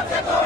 Pacheco.